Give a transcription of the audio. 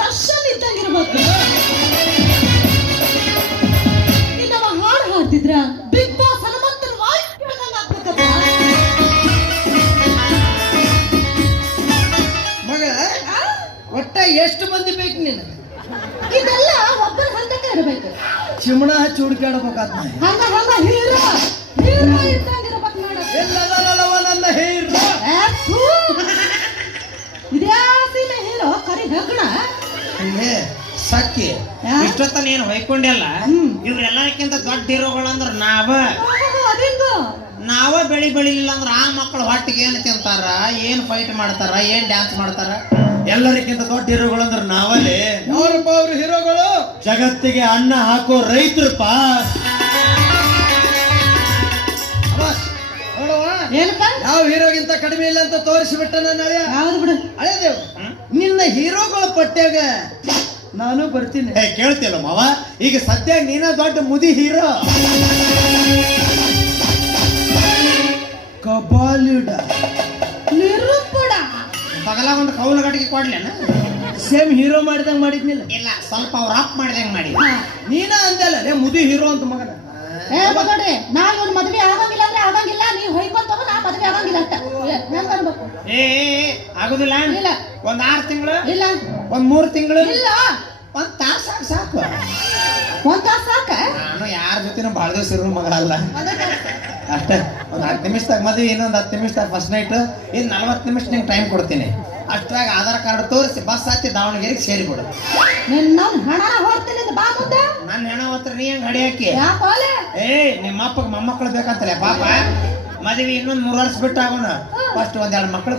ದರ್ಶನ್ ಇದ್ದಂಗಿರ್ಬೇಕು ಇನ್ನವ ಹಾಡು ಹಾಡ್ತಿದ್ರ ಬಿಗ್ ಬಾಸ್ ಹನುಮಂತನ ವಾಯ್ಸ್ ಕೇಳ್ದಂಗ ಆಗ್ಬೇಕಪ್ಪ. ಒಟ್ಟ ಎಷ್ಟು ಮಂದಿ ಬೇಕು ನೀನು? ಇದೆಲ್ಲ ಒಬ್ಬರ ಹಂತಕ್ಕೆ ಇರ್ಬೇಕು. ಚಿಮಣ ಹಚ್ಚಿ ಹುಡುಕಾಡ್ಬೇಕಾತ್ ಹಂಗ ಹಂಗ ಹೀರೋ ಹೀರೋ ಇದ್ದಂಗಿರ್ಬೇಕು ನೋಡ. ನನ್ನ ಹೀರೋ. ಹೀರೋ? ಕರಿ ಹೆಗ್ಣ ಏ ಸಕ್ಕಿ ಯಾ? ಇಷ್ಟೊತ್ತ ನೀನು ಹೊಯ್ಕೊಂಡಿಲ್ಲ. ಇವ್ರೆಲ್ಲರಿಗಿಂತ ದೊಡ್ಡ ಹೀರೋಗಳು ಅಂದ್ರೆ ನಾವ. ನಾವ ಬೆಳಿ ಬೆಳಿಲಿಲ್ಲ ಅಂದ್ರ ಆ ಮಕ್ಕಳು ಹೊಟ್ಟಿಗೆ ಏನು ತಿಂತಾರ? ಏನ್ ಫೈಟ್ ಮಾಡ್ತಾರ? ಏನ್ ಡ್ಯಾನ್ಸ್ ಮಾಡ್ತಾರ? ಎಲ್ಲರಿಗಿಂತ ದೊಡ್ಡ ಹೀರೋಗಳು ಅಂದ್ರೆ ನಾವಲ್ಲಿ. ಯಾರಪ್ಪ ಅವ್ರು ಹೀರೋಗಳು? ಜಗತ್ತಿಗೆ ಅನ್ನ ಹಾಕೋ ರೈತರಪ್ಪ. ಏನಪ್ಪ? ಯಾವ ಹೀರೋಗಿಂತ ಕಡಿಮೆ ಇಲ್ಲ ಅಂತ ತೋರಿಸಿಬಿಟ್ಟ ನನ್ನ ಅಳಿಯ. ಯಾವ್ದು ಬಿಡು. ಹಳೆದೇವ್ ನಿನ್ನ ಹೀರೋಗಳ ಪಟ್ಯಾಗ ನಾನು ಬರ್ತೀನಿ. ಏ ಕೇಳ್ತಿಲ್ಲ ಮಾವ? ಈಗ ಸದ್ಯ ನೀನ ದೊಡ್ಡ ಮುದಿ ಹೀರೋ ಕಬಾಲಿಡ. ನಿರುಪುಡ. ಪಗಲ ಒಂದು ಕೌಲು ಗಟ್ಟಿಗೆ ಕೊಡ್ಲೇನ? ಸೇಮ್ ಹೀರೋ ಮಾಡಿದಂಗ ಮಾಡಿದ್ನಿಲ್ಲ. ಇಲ್ಲ ಸ್ವಲ್ಪ ಅವ್ರ ಆಪ್ ಮಾಡಿದಂಗ ಮಾಡಿ. ನೀನ ಅಂದಲ್ಲ ಲೇ ಮುದಿ ಹೀರೋ ಅಂತ ಮಗನ. ಏ ಮಗಡ್ರಿ ನಾ ಒಂದು ಮದ್ವೆ ಆಗಂಗಿಲ್ಲ ಅಂದ್ರೆ ಆಗಂಗಿಲ್ಲ ನೀವ್ ಹೊಯ್ಕೊಂತ ಹೋಗ ನಾ ಮದ್ವೆ ಆಗಂಗಿಲ್ಲ ಅಂತ ಏ, ಹೆಂಗ್ ಅನ್ಬೇಕು ಏ ಏ, ಏ, ಆಗುದಿಲ್ಲ ಇಲ್ಲ. ಒಂದ್ ಆರ್ ತಿಂಗಳು? ಇಲ್ಲ. ಒಂದ್ ಮೂರ್ ತಿಂಗಳು? ಇಲ್ಲ. ಒಂದ್ ತಾಸ ಸಾಕು ಒಂದ್ ತಾಸ ಸಾಕ? ನಾನು ಯಾರ ಜೊತೆನೂ ಭಾಳ ದಿವಸ ಇರೋ ಮಗ ಅಲ್ಲ. ಅಷ್ಟೇ. ಒಂದ್ ಹತ್ತು ನಿಮಿಷದಾಗ ಮದ್ವೆ ಇನ್ನೊಂದ್ ಹತ್ತು ನಿಮಿಷದಾಗ ಫಸ್ಟ್ ನೈಟ್ ಇನ್ ನಲ್ವತ್ತು ನಿಮಿಷ ನಿಂಗೆ ಟೈಮ್ ಕೊಡ್ತೀನಿ. ಅಷ್ಟ್ರಾಗ ಆಧಾರ್ ಕಾರ್ಡ್ ತೋರಿಸಿ ಬಸ್ ಹತ್ತಿ ದಾವಣಗೆರೆಗೆ ಸೇರಿಬಿಡು. ನಿನ್ನ ಹಣ ಹೊರ್ತೀನಿ ಬಾ ಮುಂದೆ. ನನ್ನ ಹೆಣ ಹತ್ರ ನೀ ಹೆಂಗ್ ಹಡಿ ಹಾಕಿ? ಯಾಕೋಲೆ ಏ ನಿಮ್ಮ ಅಪ್ಪಗೆ ಮೊಮ್ಮಕ್ಕಳು ಬೇಕಂತಲೇ ಪಾಪ. ಮದುವೆ ಇನ್ನೊಂದ್ ಮೂರು ವರ್ಷ ಬಿಟ್ಟು ಆಗೋಣ ಫಸ್ಟ್ ಒಂದೆರಡು ಮಕ್ಕಳು